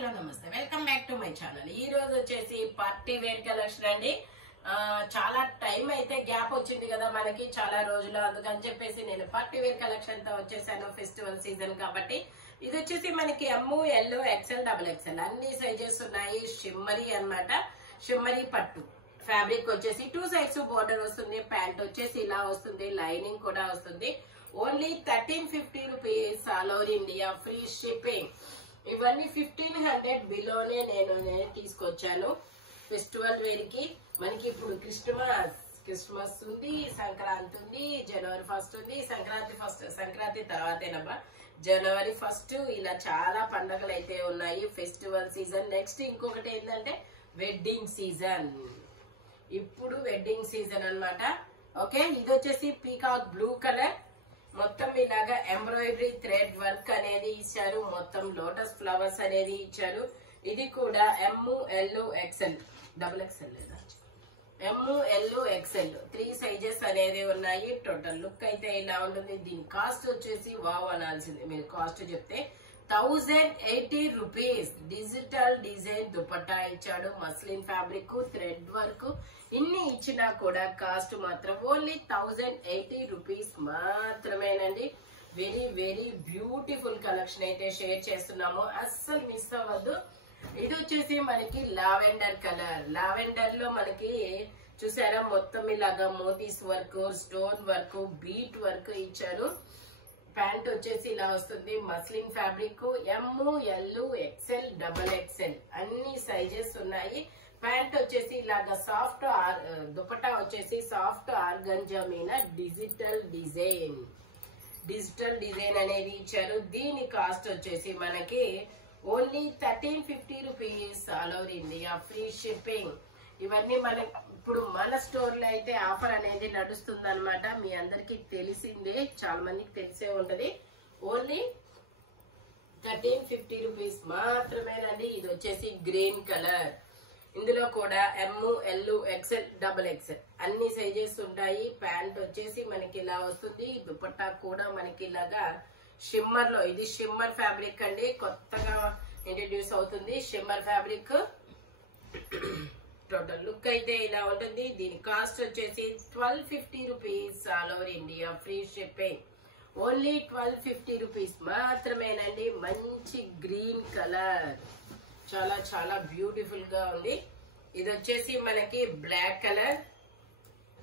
Hello నమస్తే, welcome back to my channel. ఈ రోజు వచ్చేసి పార్టీ వేర్ కలెక్షన్ అండి. చాలా టైం అయితే గ్యాప్ వచ్చింది కదా మనకి, చాలా రోజులు. అందుకని చెప్పేసి నేను పార్టీ వేర్ కలెక్షన్ తో వచ్చేసాను. ఫెస్టివల్ సీజన్ కాబట్టి ఇది వచ్చేసి మనకి ఎమ్, ఎల్, ఎక్స్ఎల్, డబుల్ ఎక్స్ఎల్ అన్ని సైజెస్ ఉన్నాయి. షిమ్మరీ అన్నమాట, షిమ్మరీ పట్టు ఫ్యాబ్రిక్ వచ్చేసి 2 సైడ్స్ బోర్డర్ వస్తుంది. ప్యాంట్ వచ్చేసి ఇలా వస్తుంది, లైనింగ్ కూడా వస్తుంది. Only 1350 rupees, all over India free shipping. ఇవన్నీ 1500 బిలోనే నేను తీసుకొచ్చాను ఫెస్టివల్ వేర్ కి. మనకి ఇప్పుడు క్రిస్మస్ ఉంది, సంక్రాంతి ఉంది, జనవరి 1 ఉంది. సంక్రాంతి తర్వాతేనమ్మా, జనవరి 1 ఇలా చాలా పండుగలు అయితే ఉన్నాయి. Festival season. నెక్స్ట్ ఇంకొకటి ఏంటంటే వెడ్డింగ్ సీజన్. ఇప్పుడు వెడ్డింగ్ సీజన్ అన్నమాట. ఓకే, ఇది వచ్చేసి పీకాక్ బ్లూ కలర్. మొత్తం ఇలాగా ఎంబ్రాయిడరీ థ్రెడ్ వర్క్ అనేది ఇచ్చారు. మొత్తం లోటస్ ఫ్లవర్స్ అనేది ఇచ్చారు. ఇది కూడా M, L, XL, double XL లేదా ఎమ్, ఎల్, ఎక్స్ఎల్ 3 సైజెస్ అనేది ఉన్నాయి. టోటల్ లుక్ అయితే ఇలా ఉంటుంది. దీని కాస్ట్ వచ్చేసి వావ్ అనాల్సింది మీరు. కాస్ట్ చెప్తే 1080 రూపీస్. డిజిటల్ డిజైన్ దుపట్టా ఇచ్చాడు. మస్లిన్ ఫ్యాబ్రిక్, థ్రెడ్ వర్క్ ఇన్ని ఇచ్చినా కూడా కాస్ట్ మాత్రం ఓన్లీ 1080 రూపీస్ మాత్రమేనండి. వెరీ వెరీ బ్యూటిఫుల్ కలెక్షన్ అయితే షేర్ చేస్తున్నాము, అస్సలు మిస్ అవ్వద్దు. ఇది వచ్చేసి మనకి లావెండర్ కలర్. లావెండర్ లో మనకి చూసారా మొత్తం ఇలాగా మోతీస్ work, stone work, bead work ఇచ్చారు. ప్యాంట్ వచ్చేసి ఇలా వస్తుంది. Muslin fabric M, L, XL, double XL అన్ని సైజెస్ ఉన్నాయి. ప్యాంట్ వచ్చేసి ఇలాగా సాఫ్ట్, దుపట్టా వచ్చేసి సాఫ్ట్ ఆర్గంజా మీద డిజిటల్ డిజైన్ అనేది ఇచ్చారు. దీని కాస్ట్ వచ్చేసి మనకి only 1350 rupees, all over India free shipping. ఇవన్నీ ఇప్పుడు మన స్టోర్ లో అయితే ఆఫర్ అనేది నడుస్తుంది అనమాట. మీ అందరికి తెలిసిందే, చాలా మందికి తెలిసే ఉంటది. ఓన్లీ 1350 రూపీస్ మాత్రమేనండి. ఇది వచ్చేసి గ్రీన్ కలర్. ఇందులో కూడా M, L, XL, double XL అన్ని సైజెస్ ఉంటాయి. ప్యాంట్ వచ్చేసి మనకి ఇలా వస్తుంది. దుపట్టా కూడా మనకి ఇలాగా షిమ్మర్ లో, ఇది షిమ్మర్ ఫ్యాబ్రిక్ అండి, కొత్తగా ఇంట్రడ్యూస్ అవుతుంది షిమ్మర్ ఫ్యాబ్రిక్. టోటల్ లుక్ అయితే ఇలా ఉంటుంది. దీని కాస్ట్ వచ్చేసి 1250 rupees, all over India free shipping. Only 1250 rupees మాత్రమేనండి. మంచి గ్రీన్ కలర్, చాలా చాలా బ్యూటిఫుల్ గా ఉంది. ఇది వచ్చేసి మనకి బ్లాక్ కలర్.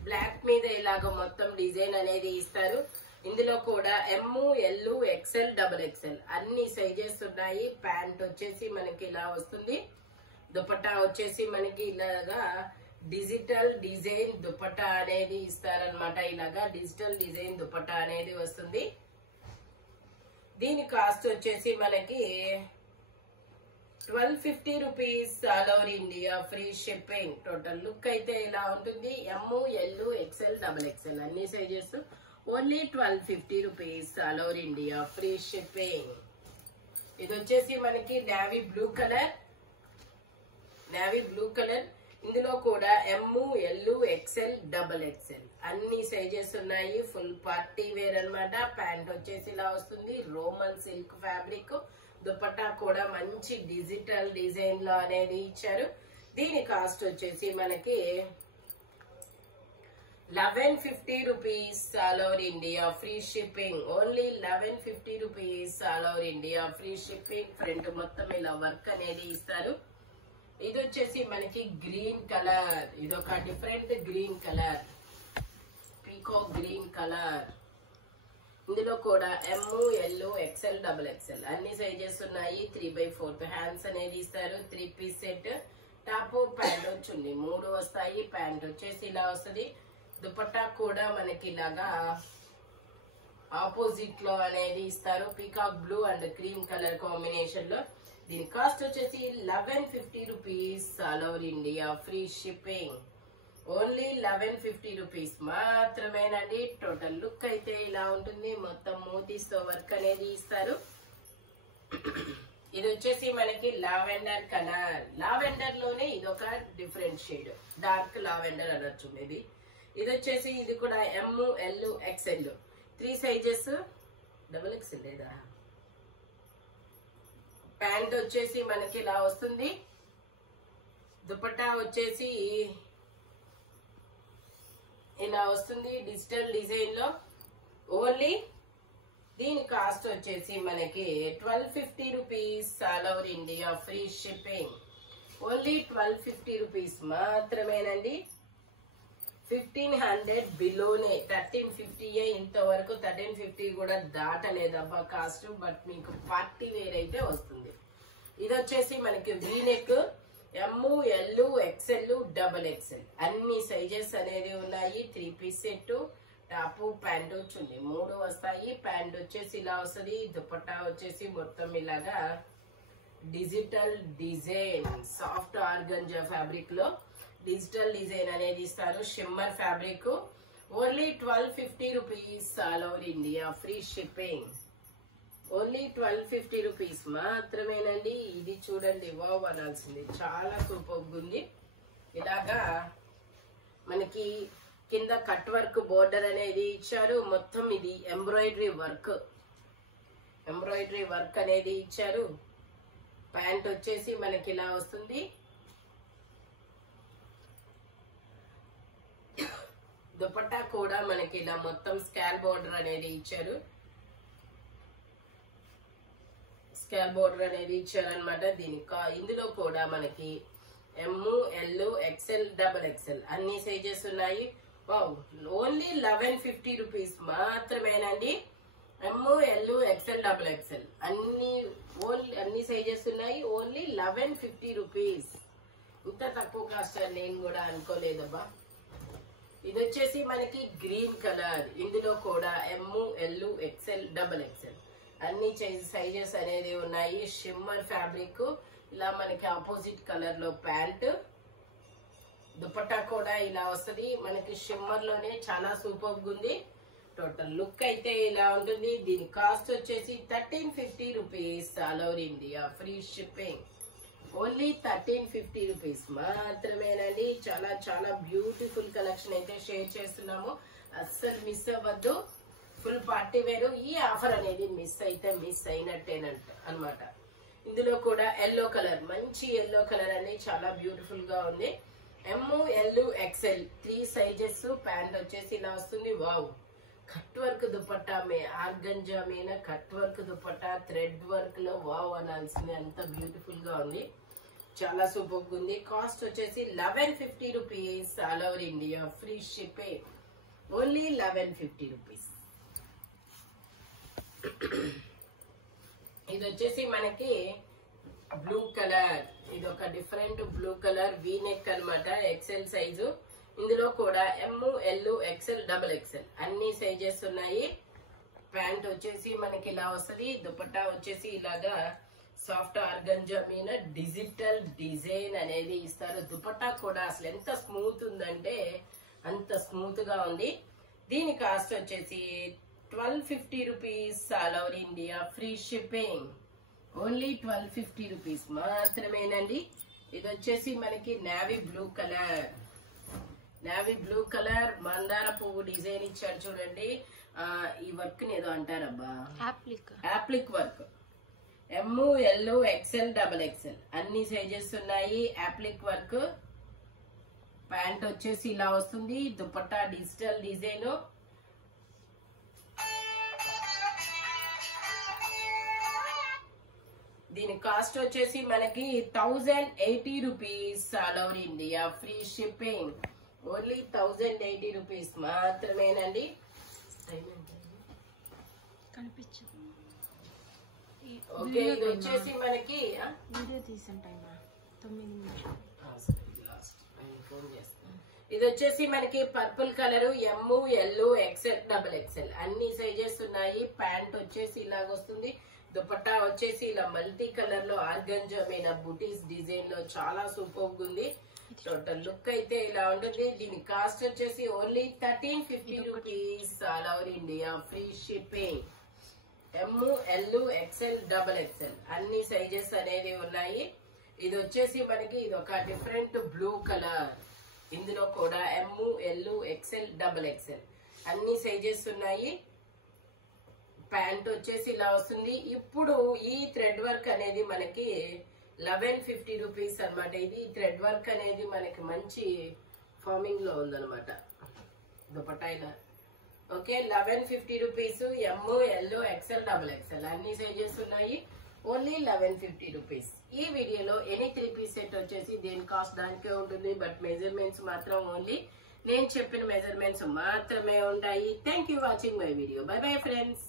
బ్లాక్ మీద ఇలాగ మొత్తం డిజైన్ అనేది ఇస్తారు. ఇందులో కూడా M, L, XL, double XL అన్ని సైజెస్ ఉన్నాయి. ప్యాంట్ వచ్చేసి మనకి ఇలా వస్తుంది. దుపట్టా వచ్చేసి మనకి ఇలాగా డిజిటల్ డిజైన్ దుపట్టా అనేది ఇస్తారనమాట. ఇలాగా డిజిటల్ డిజైన్ దుపట్టా అనేది వస్తుంది. దీని కాస్ట్ వచ్చేసి మనకి 1250 rupees, all over India free shipping. Total look అయితే ఇలా ఉంటుంది. ఎమ్, ఎల్, ఎక్స్ఎల్, డబుల్ ఎక్స్ఎల్ అన్ని sizes. Only 1250 rupees, all over India free shipping. ఇది వచ్చేసి మనకి నేవీ బ్లూ కలర్. ఇందులో కూడా M, L, XL, double XL అన్ని సైజెస్ ఉన్నాయి. ఫుల్ పార్టీ వేర్ అన్నమాట. ప్యాంట్ వచ్చేసి ఇలా వస్తుంది. Roman silk fabric. దుపట్టా కూడా మంచి డిజిటల్ డిజైన్ లో అనేది ఇచ్చారు. దీని కాస్ట్ వచ్చేసి మనకి 1150 rupees, all over India free shipping. Only 1150 rupees, all over India free shipping. Front మొత్తం ఇలా వర్క్ అనేది ఇస్తారు. ఇది వచ్చేసి మనకి గ్రీన్ కలర్. ఇదొక డిఫరెంట్ గ్రీన్ కలర్, పీకో గ్రీన్ కలర్. ఇందులో కూడా M, L, XL, double XL అన్ని సైజెస్ ఉన్నాయి. 3/4 హ్యాండ్స్ అనేది ఇస్తారు. 3 piece set. Top, pant, chunni 3 వస్తాయి. ప్యాంట్ వచ్చేసి ఇలా వస్తుంది. దుపట్టా కూడా మనకి ఇలాగా ఆపోజిట్ లో అనేది ఇస్తారు. Peacock blue and cream colour combination లో. దీని కాస్ట్ వచ్చేసి 1150 rupees, all over India free shipping. Only 1150 rupees మాత్రమేనండి. టోటల్ లుక్ అయితే ఇలా ఉంటుంది. మొత్తం మోతీస్ తో వర్క్ అనేది ఇస్తారు. ఇది వచ్చేసి మనకి లావెండర్ కలర్. లావెండర్ లోనే ఇదొక డిఫరెంట్ షేడ్, డార్క్ లావెండర్ అనొచ్చు ఇది. ఇది వచ్చేసి ఇది కూడా M, L, XL 3 sizes. Double XL లేదా ప్యాంట్ వచ్చేసి మనకి ఇలా వస్తుంది. దుపట్టా వచ్చేసి ఇలా వస్తుంది డిజిటల్ డిజైన్ లో. ఓన్లీ దీని కాస్ట్ వచ్చేసి మనకి 1250 rupees, all over India free shipping. Only 1250 rupees మాత్రమేనండి. 1500 బిలోనే, 1350 ఇంతవరకు 1350 కూడా దాటలేదబ్బా కాస్ట్. బట్ మీకు పార్టీ వేర్ అయితే వస్తుంది. ఇది వచ్చేసి మనకి వీనెక్, ML, XL, XXL అన్ని సైజెస్ అనేది ఉన్నాయి. 3 పీస్ సెట్, టాపు ప్యాంటు చున్నీ 3 వస్తాయి. ప్యాంట్ వచ్చేసి ఇలా వస్తుంది. దుపట్టా వచ్చేసి మొత్తం ఇలాగా digital design, soft organza fabric లో డిజిటల్ డిజైన్ అనేది ఇస్తారు. Shimmer fabric. Only 1250 rupees, all over India free shipping. Only 1250 rupees మాత్రమేనండి. ఇది చూడండి, వావ్ అనాల్సింది, చాలా సూపర్ ఉంది. ఇలాగా మనకి కింద కట్ వర్క్ బోర్డర్ అనేది ఇచ్చారు. మొత్తం ఇది ఎంబ్రాయిడరీ వర్క్ అనేది ఇచ్చారు. ప్యాంట్ వచ్చేసి మనకి ఇలా వస్తుంది. దుపట్టా కూడా మనకి ఇలా మొత్తం స్కాల్ బోర్డర్ అనేది ఇచ్చారు. స్కాల్ బోర్డర్ అనేది ఇచ్చారనమాట. ఇందులో కూడా మనకి ML, XL, XXL అన్ని సైజెస్ ఉన్నాయి. వావ్, ఓన్లీ 1150 రూపీస్ మాత్రమేనండి. ML, XL, XXL అన్ని సైజెస్ ఉన్నాయి. Only 1150 rupees. ఇంత తక్కువ కాస్ట్ అని నేను కూడా అనుకోలేదబ్బా. ఇది వచ్చేసి మనకి గ్రీన్ కలర్. ఇందులో కూడా ML, XL, XXL అన్ని సైజెస్ అనేది ఉన్నాయి. Shimmer fabric. ఇలా మనకి ఆపోజిట్ కలర్ లో ప్యాంట్, దుపట్టా కూడా ఇలా వస్తుంది. మనకి షిమ్మర్ లోనే చాలా సూపర్ ఉంది. టోటల్ లుక్ అయితే ఇలా ఉంటుంది. దీని కాస్ట్ వచ్చేసి 1350 rupees, all over India free shipping. Only 1350 rupees మాత్రమేనండి. చాలా చాలా బ్యూటిఫుల్ కలెక్షన్ అయితే షేర్ చేస్తున్నాము. అస్సలు మిస్ అవ్వద్దు. ఫుల్ పార్టీ వేరు. ఈ ఆఫర్ అనేది మిస్ అయినట్టేనంట అనమాట. ఇందులో కూడా ఎల్లో కలర్, మంచి ఎల్లో కలర్ అని చాలా బ్యూటిఫుల్ గా ఉంది. ML, XL 3 sizes. ప్యాంట్ వచ్చేసి ఇలా వస్తుంది. Wow, cut work dupatta organza మీద cut work dupatta thread work లో వావ్ అనాల్సింది, అంత బ్యూటిఫుల్ గా ఉంది. చాలా సూపర్ ఉంది. కాస్ట్ వచ్చేసి 1150 rupees, all over India free shipping. Only 1150 rupees. ఇది వచ్చేసి మనకి బ్లూ కలర్. ఇది ఒక డిఫరెంట్ బ్లూ కలర్ వీనెక్ అన్నమాట, XL సైజు. ఇందులో కూడా ML, XL, XXL అన్ని సైజెస్ ఉన్నాయి. ప్యాంట్ వచ్చేసి మనకి ఇలా వస్తుంది. దుపట్టా వచ్చేసి ఇలాగా సాఫ్ట్ ఆర్గంజా మీద డిజిటల్ డిజైన్ అనేది ఇస్తారు. దుపట్టా కూడా అసలు ఎంత స్మూత్ ఉందంటే అంత స్మూత్ గా ఉంది. దీని కాస్ట్ వచ్చేసి 1250 rupees, all over India free shipping. Only 1250 rupees మాత్రమేనండి. ఇది వచ్చేసి మనకి నేవీ బ్లూ కలర్ మందార పువ్వు డిజైన్ ఇచ్చారు చూడండి. ఈ వర్క్ ఏదో అంటారబ్బా, applique work. ML, XL, XXL అన్ని సైజెస్ ఉన్నాయి. Applique work. ప్యాంట్ వచ్చేసి ఇలా వస్తుంది. Dupatta digital design. దీని కాస్ట్ వచ్చేసి మనకి 1080 rupees, all over India free shipping. Only 1080 rupees మాత్రమేనండి. ఓకే, ఇది వచ్చేసి మనకి వీడియో తీసిన టైం 9 నిమిషాలు. ఇది వచ్చేసి మనకి purple colour. ML, XL, XXL అన్ని సైజెస్ ఉన్నాయి. ప్యాంట్ వచ్చేసి ఇలాగొస్తుంది. దుపట్టా వచ్చేసి ఇలా మల్టీ కలర్ లో ఆర్గంజా మీద బుటీస్ డిజైన్ లో చాలా సూపర్ ఉంది. టోటల్ లుక్ అయితే ఇలా ఉంటుంది. దీని కాస్ట్ వచ్చేసి only 1350 rupees, all over India free shipping. ML, XL, XXL అన్ని సైజెస్ అనేది ఉన్నాయి. ఇది వచ్చేసి మనకి ఇది ఒక డిఫరెంట్ బ్లూ కలర్. ఇందులో కూడా ML, XL, XXL అన్ని సైజెస్ ఉన్నాయి. ప్యాంట్ వచ్చేసి ఇలా వస్తుంది. ఇప్పుడు ఈ థ్రెడ్ వర్క్ అనేది మనకి 1150 రూపీస్ అనమాట. ఇది థ్రెడ్ వర్క్ అనేది మనకి మంచి ఫార్మింగ్ లో ఉందన్నమాట దుపట్టాయినా. Okay, 1150 rupees. M, L, XL, XXL అన్ని సైజెస్ ఉన్నాయి. Only 1150 rupees. ఈ వీడియోలో ఎనీ 3 పీస్ సెట్ వచ్చేసి దేని కాస్ట్ దానికే ఉంటుంది. బట్ మెజర్మెంట్స్ మాత్రం ఓన్లీ నేను చెప్పిన మెజర్మెంట్స్ మాత్రమే ఉంటాయి. Thank you watching my video. By bye friends.